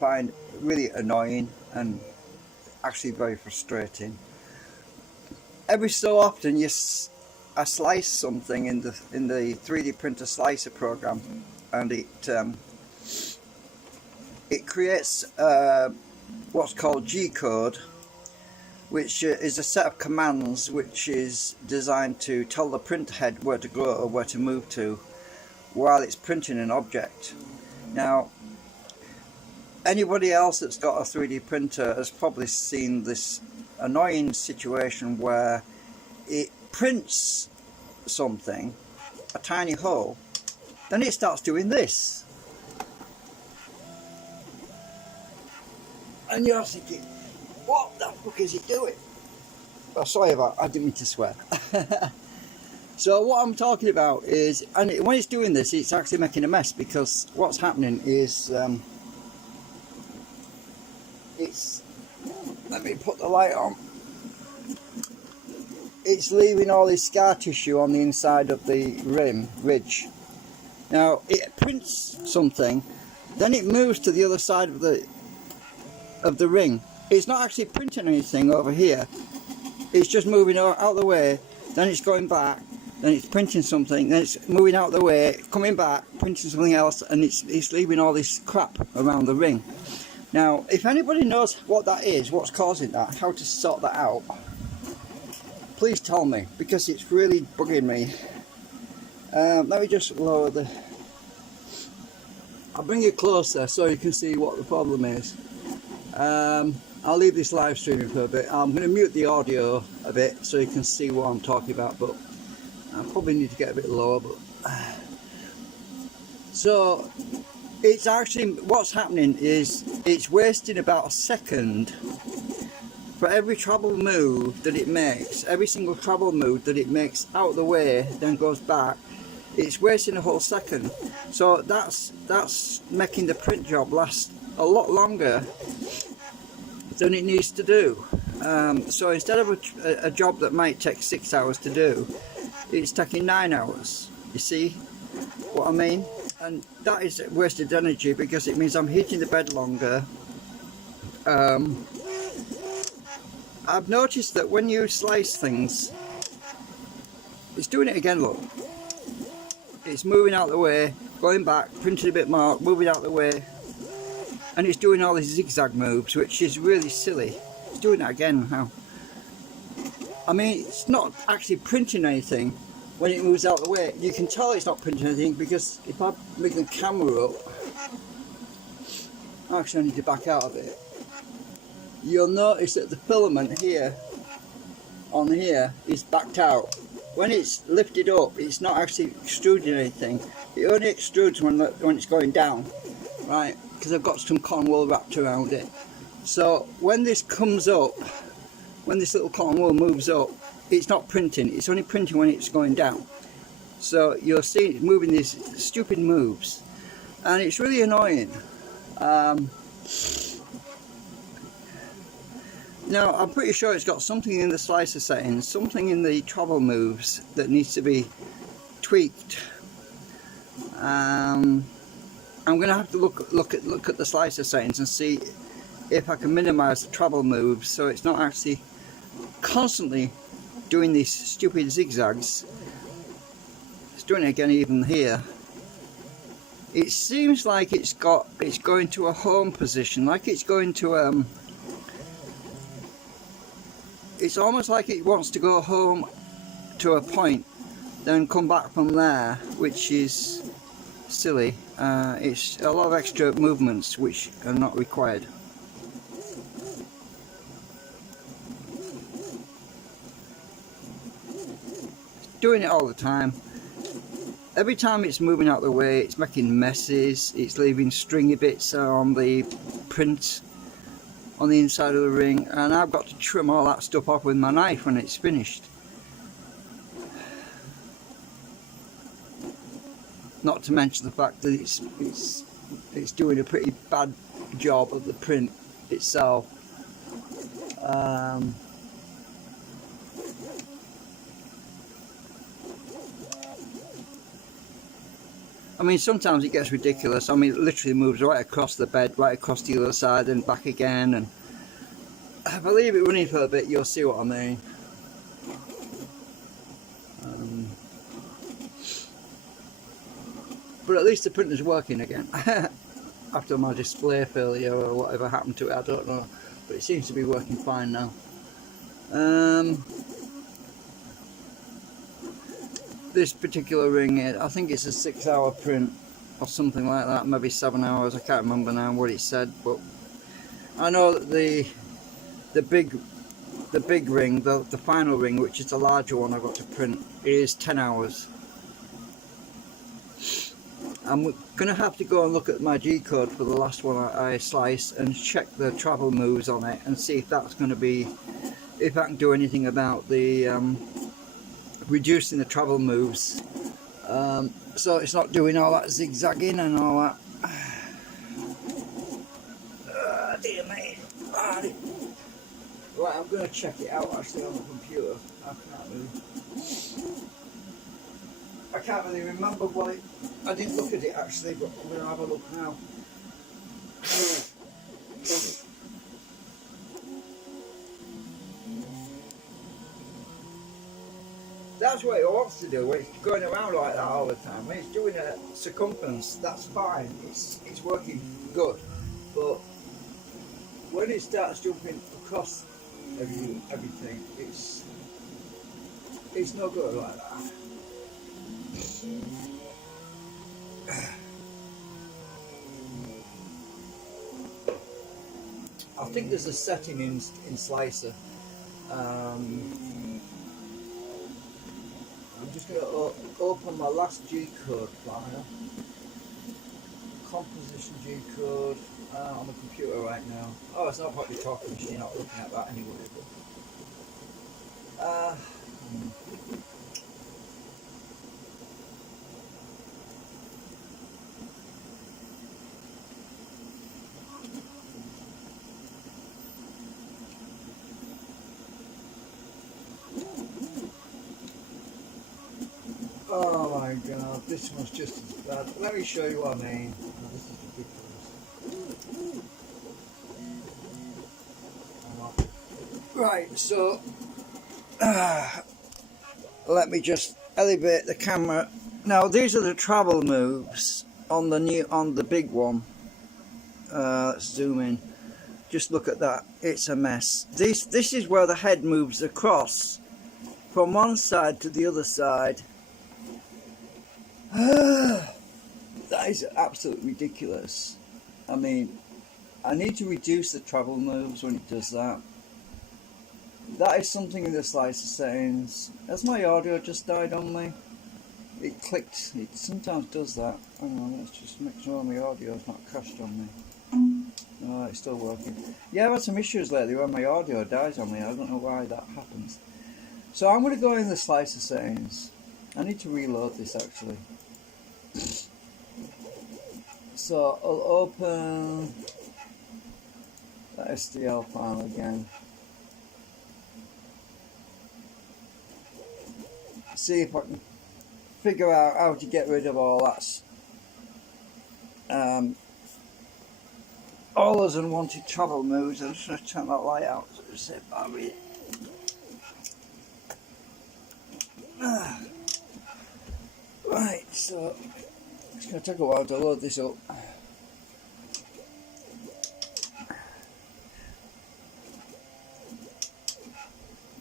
find really annoying and actually very frustrating. Every so often I slice something in the 3D printer slicer program, and it creates what's called G-code, which is a set of commands which is designed to tell the printer head where to go or where to move to while it's printing an object. Now, anybody else that's got a 3D printer has probably seen this annoying situation where it prints something, a tiny hole, then it starts doing this. And you're thinking, what the fuck is it doing? Oh, sorry about that, I didn't mean to swear. So what I'm talking about is, and when it's doing this, it's actually making a mess, because what's happening is, let me put the light on. It's leaving all this scar tissue on the inside of the ridge. Now it prints something, then it moves to the other side of the ring. It's not actually printing anything over here. It's just moving out of the way, then it's going back, then it's printing something, then it's moving out of the way, coming back, printing something else, and it's leaving all this crap around the ring. Now, if anybody knows what that is, what's causing that, how to sort that out, please tell me, because it's really bugging me. Let me just lower the... I'll bring it closer so you can see what the problem is. I'll leave this live streaming for a bit. I'm going to mute the audio a bit so you can see what I'm talking about, but I probably need to get a bit lower. But so it's actually, what's happening is it's wasting about a second for every travel move that it makes. Every single travel move that it makes out of the way, then goes back, it's wasting a whole second. So that's making the print job last a lot longer than it needs to do. So instead of a job that might take 6 hours to do, it's taking 9 hours. You see what I mean? And that is wasted energy, because it means I'm heating the bed longer. I've noticed that when you slice things, it's doing it again, look. It's moving out of the way, going back, printing a bit more, moving out of the way, and it's doing all these zigzag moves, which is really silly. It's doing that again now. I mean, it's not actually printing anything when it moves out of the way. You can tell it's not printing anything, because if I bring the camera up, actually I need to back out of it. You'll notice that the filament here, on here, is backed out. When it's lifted up, it's not actually extruding anything. It only extrudes when it's going down, right? Because I've got some cotton wool wrapped around it. So when this comes up, when this little cotton wool moves up, it's not printing. It's only printing when it's going down. So you'll see it moving these stupid moves, and it's really annoying. Now, I'm pretty sure it's got something in the slicer settings, something in the travel moves that needs to be tweaked. I'm going to have to look at the slicer settings and see if I can minimize the travel moves so it's not actually constantly doing these stupid zigzags. It's doing it again even here. It seems like it's going to a home position, like it's going to it's almost like it wants to go home to a point, then come back from there, which is silly. It's a lot of extra movements which are not required. Doing it all the time. Every time it's moving out of the way, it's making messes, it's leaving stringy bits on the print on the inside of the ring, and I've got to trim all that stuff off with my knife when it's finished. Not to mention the fact that it's doing a pretty bad job of the print itself. I mean, sometimes it gets ridiculous. I mean, it literally moves right across the bed, right across the other side and back again. And if I leave it running for a bit, you'll see what I mean. But at least the printer's working again. After my display failure or whatever happened to it, I don't know. But it seems to be working fine now. This particular ring, I think it's a 6-hour print or something like that, maybe 7 hours. I can't remember now what it said, but I know that the big ring, the final ring, which is the larger one I've got to print, is 10 hours. I'm gonna have to go and look at my G-code for the last one I sliced and check the travel moves on it and see if that's going to be, if I can do anything about the reducing the travel moves, so it's not doing all that zigzagging and all that. Dear me. Right, I'm going to check it out actually on the computer. I can't really remember what it, I didn't look at it actually, but I'm going to have a look now. That's what it wants to do. When it's going around like that all the time, when it's doing a circumference, that's fine. It's working good. But when it starts jumping across everything, it's no good like that. I think there's a setting in Slicer. I'm just going to open my last G-code file, composition G-code, on the computer right now. Oh, it's not probably talking machine, not looking at that anyway. But, oh my god, this one's just as bad. Let me show you what I mean. Oh, this is ridiculous. Right, so let me just elevate the camera. Now these are the travel moves on the big one. Let's zoom in. Just look at that. It's a mess. This is where the head moves across from one side to the other side. That is absolutely ridiculous. I mean, I need to reduce the travel moves when it does that. That is something in the Slicer settings. Has my audio just died on me? It clicked. It sometimes does that. Hang on, let's just make sure my audio is not crashed on me. No, it's still working. Yeah, I've had some issues lately where my audio dies on me. I don't know why that happens. So I'm going to go in the Slicer settings. I need to reload this actually. So I'll open the STL file again. See if I can figure out how to get rid of all that, all those unwanted travel moves. I'm just going to turn that light out so it's a bit bad. Right, so it's going to take a while to load this up.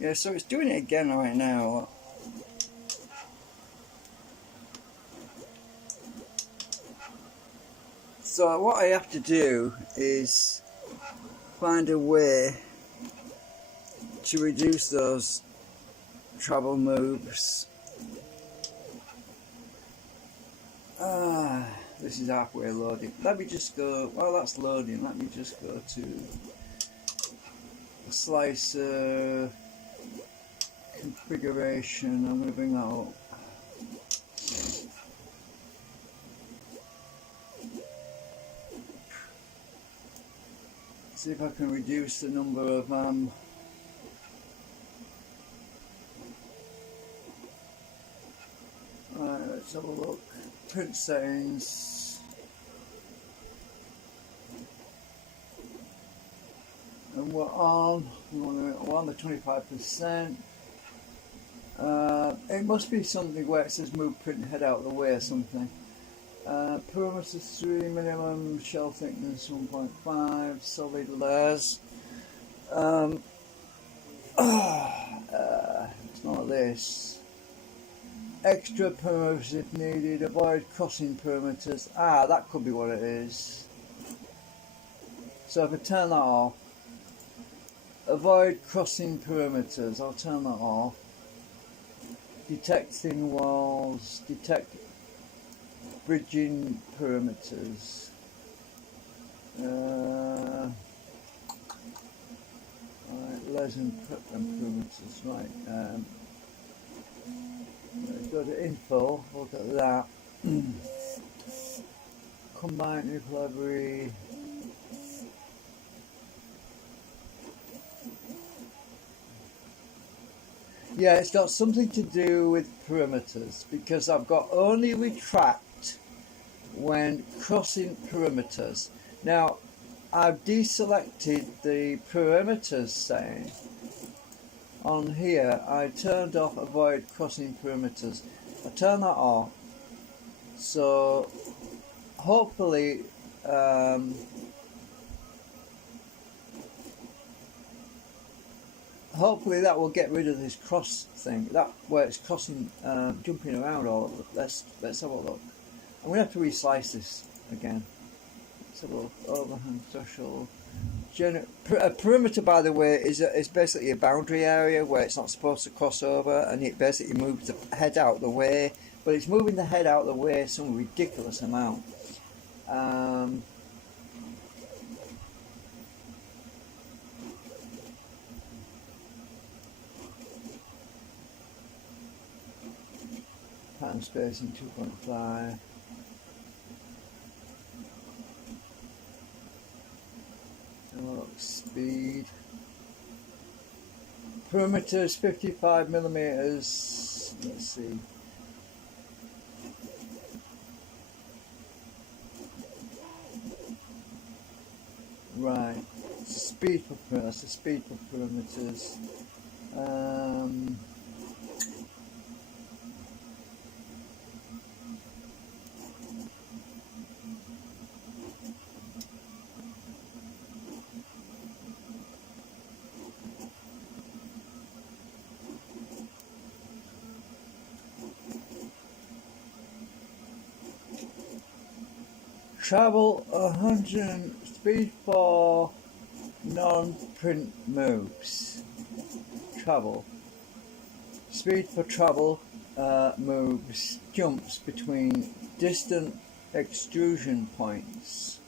Yeah, so it's doing it again right now. So what I have to do is find a way to reduce those travel moves. This is halfway loading. Let me just go, while that's loading, let me just go to the Slicer configuration. I'm going to bring that up. See if I can reduce the number of right, let's have a look. print settings, and we're on the 25%. It must be something where it says move print head out of the way or something. Perimeter 3, minimum shell thickness 1.5, solid layers. It's not this. Extra perimeters if needed, avoid crossing perimeters. That could be what it is. So if I turn that off, avoid crossing perimeters, I'll turn that off. Detect thin walls, detect bridging perimeters. Right, layers and perimeters, right. Let's go to info, look at that. Combine new library. Yeah, it's got something to do with perimeters, because I've got only retract when crossing perimeters. Now, I've deselected the perimeters setting. On here, I turned off avoid crossing perimeters. I turn that off. So, hopefully, hopefully that will get rid of this cross thing. That where it's crossing, jumping around all over. Let's have a look. I'm gonna have to reslice this again. Let's have a look. Overhang threshold. A perimeter, by the way, is basically a boundary area where it's not supposed to cross over, and it basically moves the head out of the way. But it's moving the head out of the way some ridiculous amount. Pattern spacing 2.5. Speed. Perimeters 55 millimeters. Let's see. Right. Speed for perimeters. That's the speed for perimeters. Travel 100, speed for non-print moves. Travel. Speed for travel moves, jumps between distant extrusion points.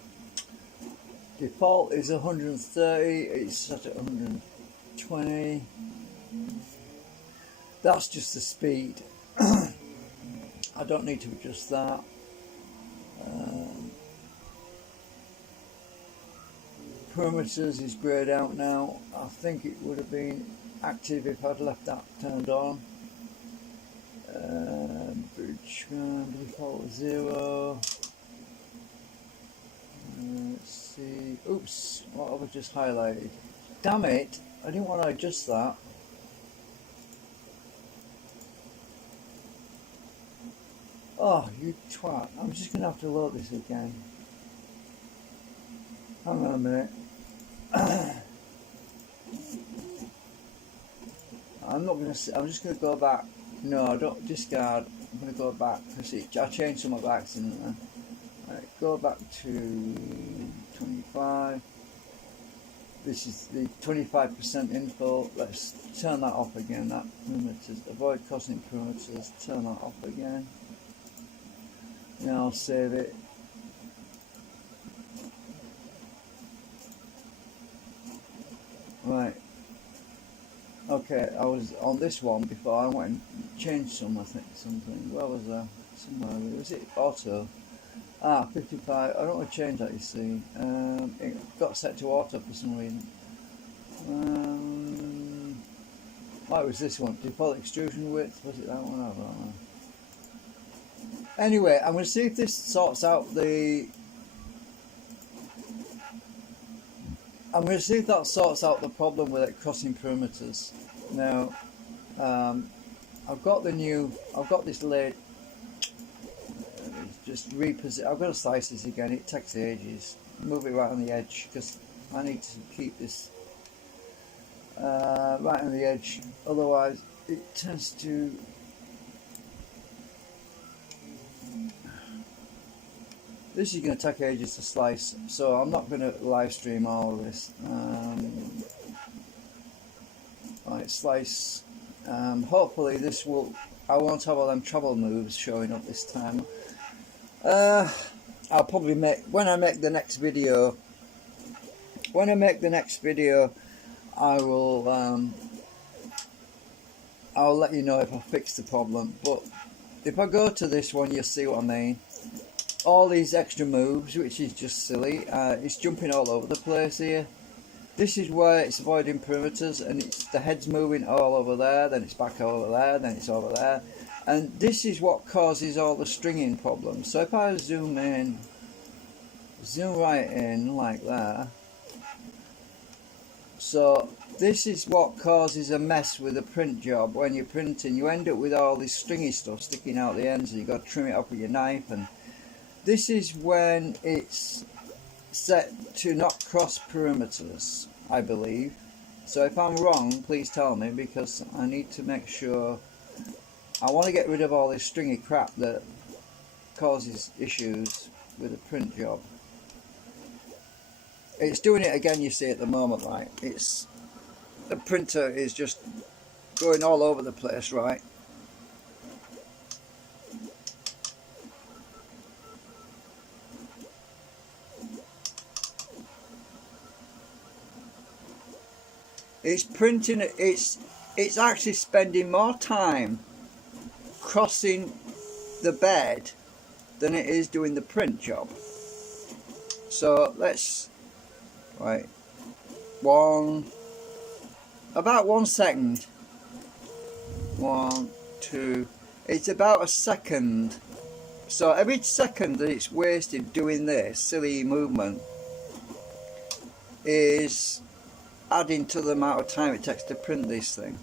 Default is 130, it's set at 120. That's just the speed. I don't need to adjust that. Perimeters is greyed out now. I think it would have been active if I'd left that turned on. Bridge default 0. Let's see. Oops, what have I just highlighted? Damn it! I didn't want to adjust that. Oh, you twat. I'm just going to have to load this again. Hang on a minute. I'm just going to go back. No, don't discard. I'm going to go back because I changed some of my accident. Right, go back to 25. This is the 25% info. Let's turn that off again. That perimeters. Avoid crossing perimeters. Turn that off again. Now I'll save it. Right. Okay, I was on this one before. I went and changed some. I think something. Where was I? Somewhere. Was it auto? 55. I don't want to change that. You see, it got set to auto for some reason. What was this one? Default extrusion width. Was it that one? I don't know. Anyway, I'm going to see if this sorts out the... I'm going to see if that sorts out the problem with it crossing perimeters. Now, I've got this lid. Just reposition. I've got to slice this again. It takes ages. Move it right on the edge because I need to keep this right on the edge. Otherwise, it tends to. This is going to take ages to slice, so I'm not going to live stream all of this. Right, slice. Hopefully, this will. I won't have all them trouble moves showing up this time. I'll probably make when I make the next video. When I make the next video, I will. I'll let you know if I fix the problem. But if I go to this one, you'll see what I mean. All these extra moves, which is just silly. It's jumping all over the place here. This is where it's avoiding perimeters, and it's the head's moving all over there, then it's back over there, then it's over there. And this is what causes all the stringing problems. So if I zoom right in like that. So this is what causes a mess with a print job. When you're printing, you end up with all this stringy stuff sticking out the ends, and you've got to trim it up with your knife. And this is when it's set to not cross perimeters, I believe. So if I'm wrong, please tell me, because I need to make sure. I want to get rid of all this stringy crap that causes issues with a print job. It's doing it again, you see, at the moment, right? It's the printer is just going all over the place, right? It's printing. It's actually spending more time crossing the bed than it is doing the print job. So let's about 1 second. 1, 2. It's about a second. So every second that it's wasted doing this silly movement is adding to the amount of time it takes to print this thing.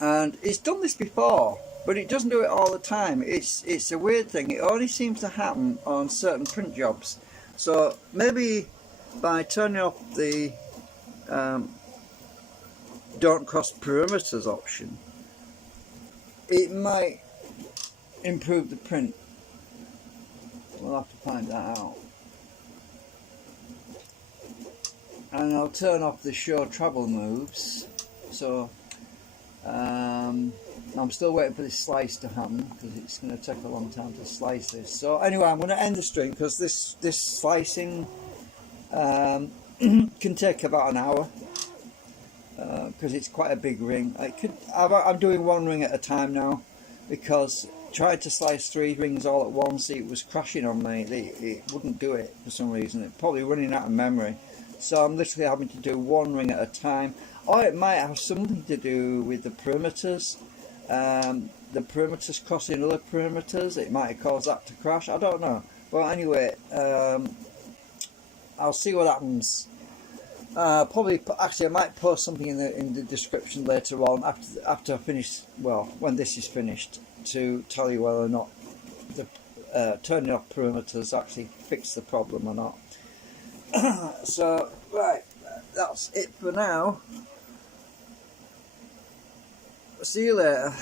And it's done this before, but it doesn't do it all the time. It's a weird thing. It only seems to happen on certain print jobs. So maybe by turning off the don't cross perimeters option, it might improve the print. We'll have to find that out. And I'll turn off the show trouble moves. So I'm still waiting for this slice to happen, because it's going to take a long time to slice this. So anyway, I'm going to end the stream because this slicing can take about an hour, because it's quite a big ring. I'm doing one ring at a time now, because tried to slice 3 rings all at once. It was crashing on me. It wouldn't do it for some reason. It's probably running out of memory. So I'm literally having to do 1 ring at a time. Or it might have something to do with the perimeters. The perimeters crossing other perimeters. It might cause that to crash. I don't know. Well, anyway, I'll see what happens. Probably, actually, I might post something in the description later on after I finish. Well, when this is finished, to tell you whether or not the turning off perimeters actually fix the problem or not. So, right, that's it for now. See you later.